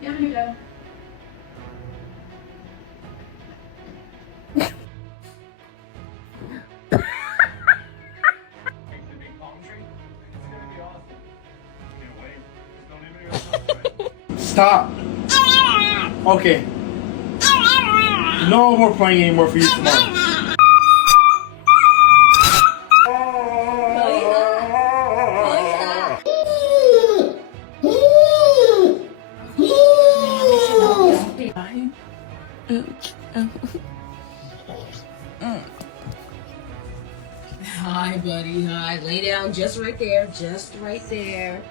Yeah, you're done. Stop. Okay. No more playing anymore for you tomorrow. Hi, buddy. Hi. Lay down just right there. Just right there.